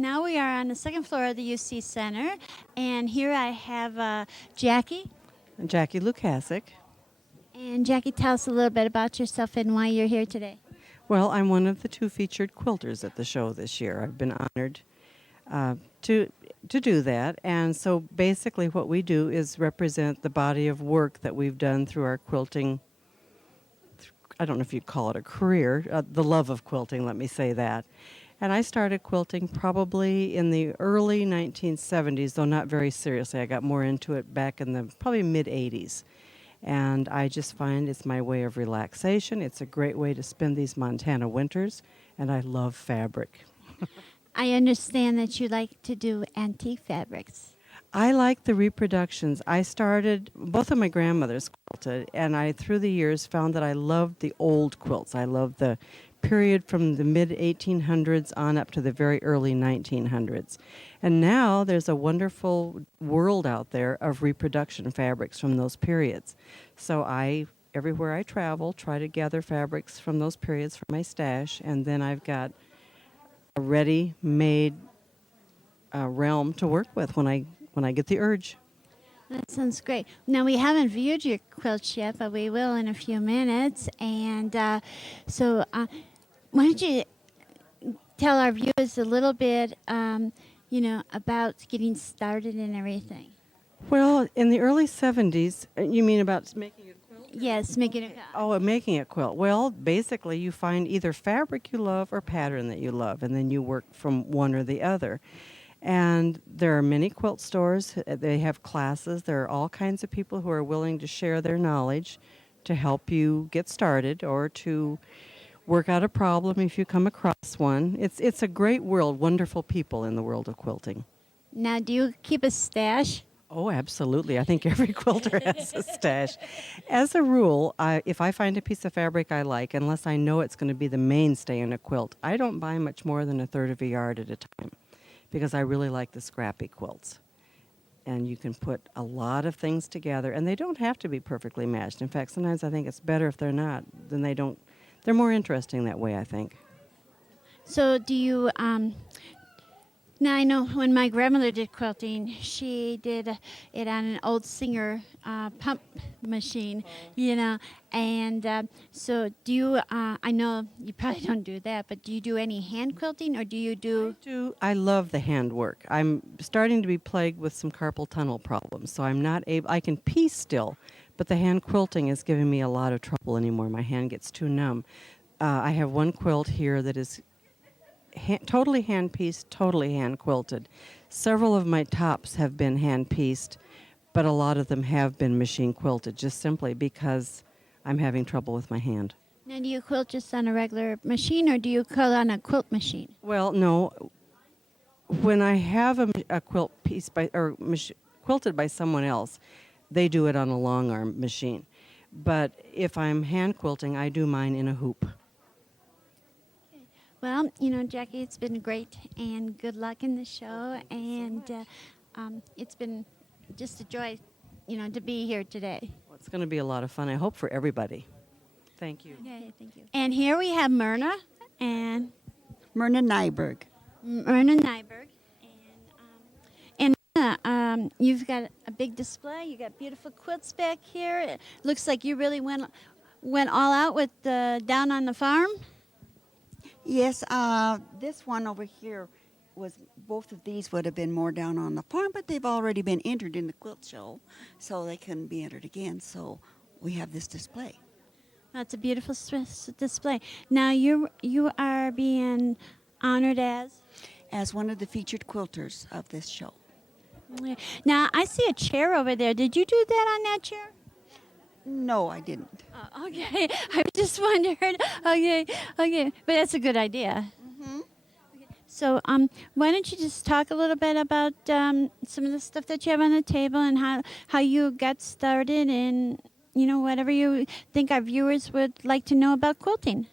now we are on the second floor of the UC Center, and here I have Jackie. Jackie Lukasic. And Jackie, tell us a little bit about yourself and why you're here today. Well, I'm one of the 2 featured quilters at the show this year. I've been honored to do that, and so basically what we do is represent the body of work that we've done through our quilting. I don't know if you'd call it a career, the love of quilting, let me say that. And I started quilting probably in the early 1970s, though not very seriously. I got more into it back in the probably mid-80s. And I just find it's my way of relaxation. It's a great way to spend these Montana winters, and I love fabric. I understand that you like to do antique fabrics. I like the reproductions. I started, both of my grandmothers quilted, and I, through the years, found that I loved the old quilts. I loved the period from the mid-1800s on up to the very early 1900s. And now there's a wonderful world out there of reproduction fabrics from those periods. So I, everywhere I travel, try to gather fabrics from those periods for my stash, and then I've got a ready-made realm to work with when I get the urge. That sounds great. Now, we haven't viewed your quilts yet, but we will in a few minutes. And why don't you tell our viewers a little bit, about getting started and everything? Well, in the early 70s, you mean about making a quilt? Yes, making a quilt. Oh, making a quilt. Well, basically, you find either fabric you love or pattern that you love, and then you work from one or the other. And there are many quilt stores. They have classes. There are all kinds of people who are willing to share their knowledge to help you get started or to work out a problem if you come across one. It's a great world, wonderful people in the world of quilting. Now, do you keep a stash? Oh, absolutely. I think every quilter has a stash. As a rule, if I find a piece of fabric I like, unless I know it's going to be the mainstay in a quilt, I don't buy much more than a third of a yard at a time, because I really like the scrappy quilts. And you can put a lot of things together, and they don't have to be perfectly matched. In fact, sometimes I think it's better if they're not, then they're more interesting that way, I think. So do you, now I know when my grandmother did quilting, she did it on an old Singer pump machine, and so do you, I know you probably don't do that, but do you do any hand quilting, or do you do? I love the handwork. I'm starting to be plagued with some carpal tunnel problems, so I'm not able, I can piece still, but the hand quilting is giving me a lot of trouble anymore. My hand gets too numb. I have one quilt here that is totally hand-pieced, totally hand-quilted. Several of my tops have been hand-pieced, but a lot of them have been machine-quilted, just simply because I'm having trouble with my hand. Now, do you quilt just on a regular machine, or do you quilt on a quilt machine? Well, no. When I have a quilt piece quilted by someone else, they do it on a long arm machine. But if I'm hand quilting, I do mine in a hoop. Well, Jackie, it's been great, and good luck in the show, and it's been just a joy, to be here today. Well, it's going to be a lot of fun, I hope, for everybody. Thank you. Okay, thank you. And here we have Myrna and Myrna Nyberg. Myrna Nyberg, and you've got a big display. You got beautiful quilts back here. It looks like you really went all out with down on the farm. Yes, this one over here both of these would have been more down on the farm, but they've already been entered in the quilt show, so they couldn't be entered again. So we have this display. That's a beautiful display. Now you are being honored as one of the featured quilters of this show. Now I see a chair over there. Did you do that on that chair? No, I didn't. Oh, okay. I just wondered. Okay. But that's a good idea. Mm-hmm. Okay. So, why don't you just talk a little bit about some of the stuff that you have on the table and how you got started and, whatever you think our viewers would like to know about quilting.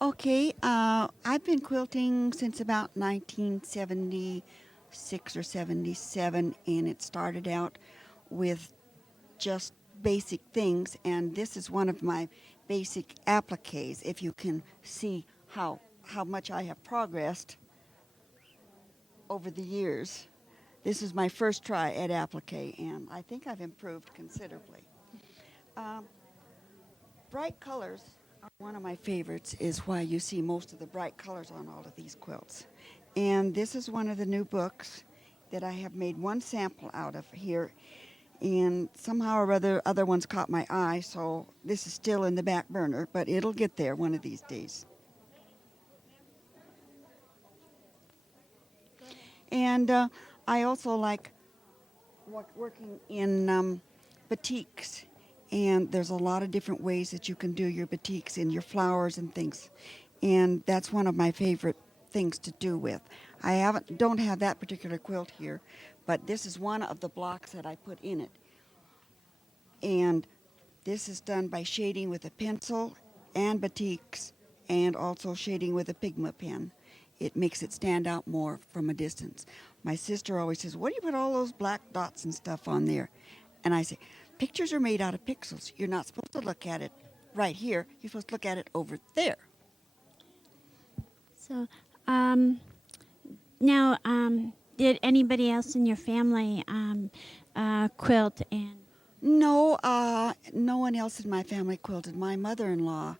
Okay. I've been quilting since about 1976 or 77, and it started out with just basic things, and this is one of my basic appliques. If you can see how much I have progressed. over the years. This is my first try at applique, and I think I've improved considerably. Bright colors are one of my favorites, is why you see most of the bright colors on all of these quilts. And this is one of the new books that I have made one sample out of here, and somehow or other ones caught my eye, so this is still in the back burner, but it'll get there one of these days. And I also like working in batiks, and there's a lot of different ways that you can do your batiks in your flowers and things, and that's one of my favorite things to do with. I don't have that particular quilt here, but this is one of the blocks that I put in it. And this is done by shading with a pencil and batiks, and also shading with a Pigma pen. It makes it stand out more from a distance. My sister always says, "What do you put all those black dots and stuff on there?" And I say, pictures are made out of pixels. You're not supposed to look at it right here. You're supposed to look at it over there. So, now, did anybody else in your family quilt? And No, no one else in my family quilted. My mother-in-law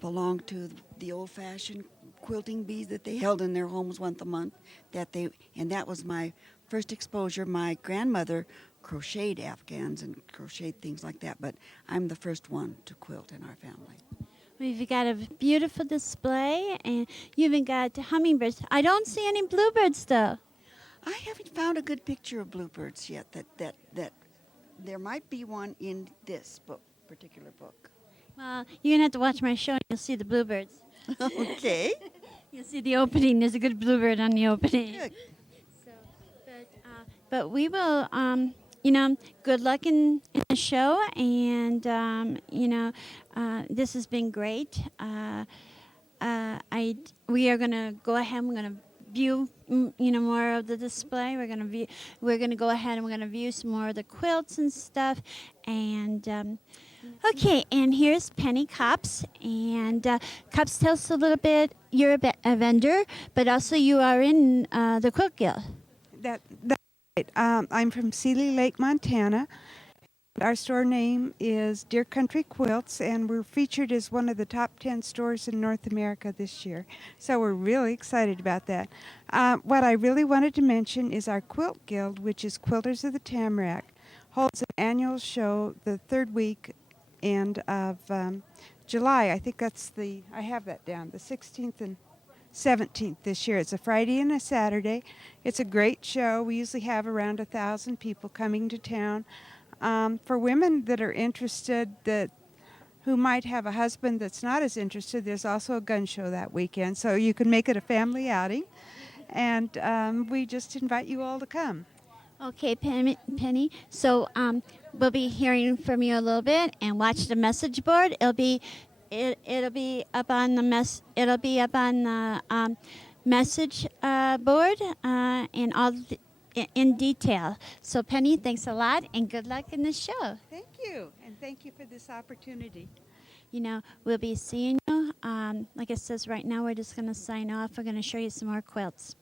belonged to the old-fashioned quilting bees that they held in their homes once a month. And that was my first exposure. My grandmother crocheted afghans and crocheted things like that, but I'm the first one to quilt in our family. we've got a beautiful display, and you even got hummingbirds. I don't see any bluebirds, though. I haven't found a good picture of bluebirds yet. That there might be one in this particular book. Well, you're going to have to watch my show, and you'll see the bluebirds. Okay. You'll see the opening. There's a good bluebird on the opening. Good. So, but we will, good luck in the show, and this has been great. We are going to go ahead. We're going to view, more of the display. We're going to go ahead and we're going to view some more of the quilts and stuff, and. Okay, and here's Penny Copps, and Copps, tell us a little bit. You're a vendor, but also you are in the Quilt Guild. That's right. I'm from Seeley Lake, Montana. Our store name is Deer Country Quilts, and we're featured as one of the top 10 stores in North America this year. So we're really excited about that. What I really wanted to mention is our Quilt Guild, which is Quilters of the Tamarack, holds an annual show the third week end of July. I think I have that down, the 16th and 17th this year. It's a Friday and a Saturday. It's a great show. We usually have around 1,000 people coming to town. For women that are interested, who might have a husband that's not as interested, there's also a gun show that weekend, so you can make it a family outing. And we just invite you all to come. Okay, Penny. So we'll be hearing from you a little bit, and watch the message board. It'll be up on the message board and all in detail. So Penny, thanks a lot, and good luck in the show. Thank you, and thank you for this opportunity. We'll be seeing you. Like it says right now, we're just going to sign off. We're going to show you some more quilts.